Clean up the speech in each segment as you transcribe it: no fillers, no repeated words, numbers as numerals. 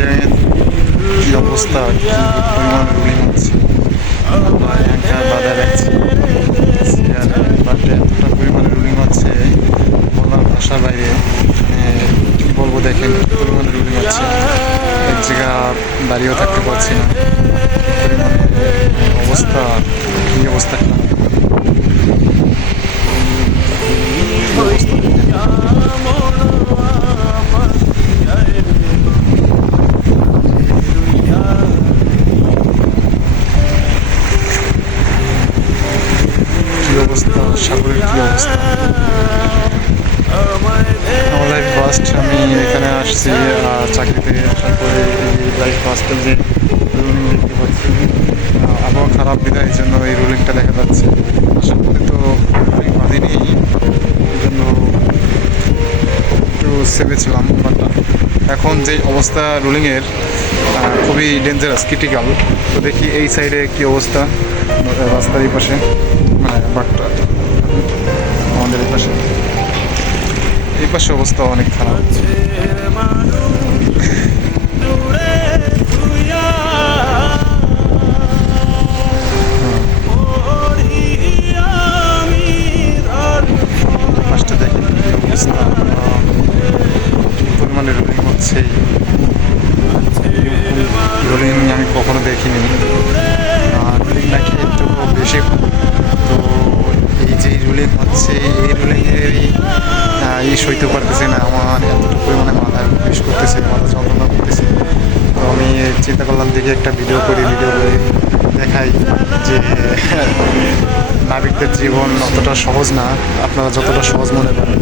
দেখেন কি অবস্থা, কি পরিমাণ রুলিং হচ্ছে। আমরা এখানকার বাধা রাখছি বাট এতটা পরিমাণে রুলিং হচ্ছে বলার ভাষার বাইরে। কি বলবো, দেখেন কি পরিমাণে রুলিং হচ্ছে। এক জায়গা দাঁড়িয়েও থাকতে পারছি না, পরিমাণে অবস্থা, কি অবস্থা খারাপ। কি অবস্থা, সাগরের কি অবস্থা। আমার লাইফ ফার্স্ট আমি এখানে আসছি চাকরিতে আসার পরে এই লাইফ ফার্স্টের যে রুলিং দেখতে পাচ্ছি। আবহাওয়া খারাপ বিধায় এই জন্য এই রুলিংটা দেখা যাচ্ছে। আসার পরে তো রুলিং বাঁধিনি, এই জন্য একটু সেভেছিলাম। বাট এখন যে অবস্থা রুলিংয়ের খুবই ডেঞ্জারাস, ক্রিটিক্যাল। তো দেখি এই সাইডে কি অবস্থা, রাস্তার এই পাশে, মানে বাটটা আমাদের এই পাশে অবস্থা অনেক খারাপ। পাশটা দেখেন কি অবস্থা, কি পরিমাণে রোলিং হচ্ছে। রোলিং আমি কখনো দেখিনি, রোলিং নাকি একটু বেশি। তো এই যে রুলিং হচ্ছে, এই রুলিংয়েরই সইতে পারতেছে না। আমার এতটা পরিমাণে মাথা বিষ করতেছে, মাথা যন্ত্রণা করতেছে। তো আমি চিন্তা করলাম দেখি একটা ভিডিও করে দেখাই যে নাবিকদের জীবন অতটা সহজ না, আপনারা যতটা সহজ মনে করেন।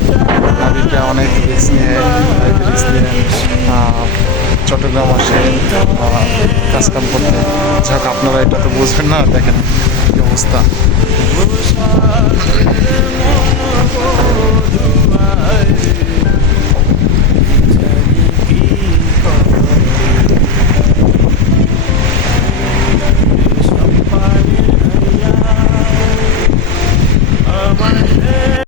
নাবিকরা অনেক রিস্ক নিয়ে চট্টগ্রাম আসে কাজকাম করতে। যাক, আপনারা এটা তো বুঝবেন না, দেখেন কি অবস্থা।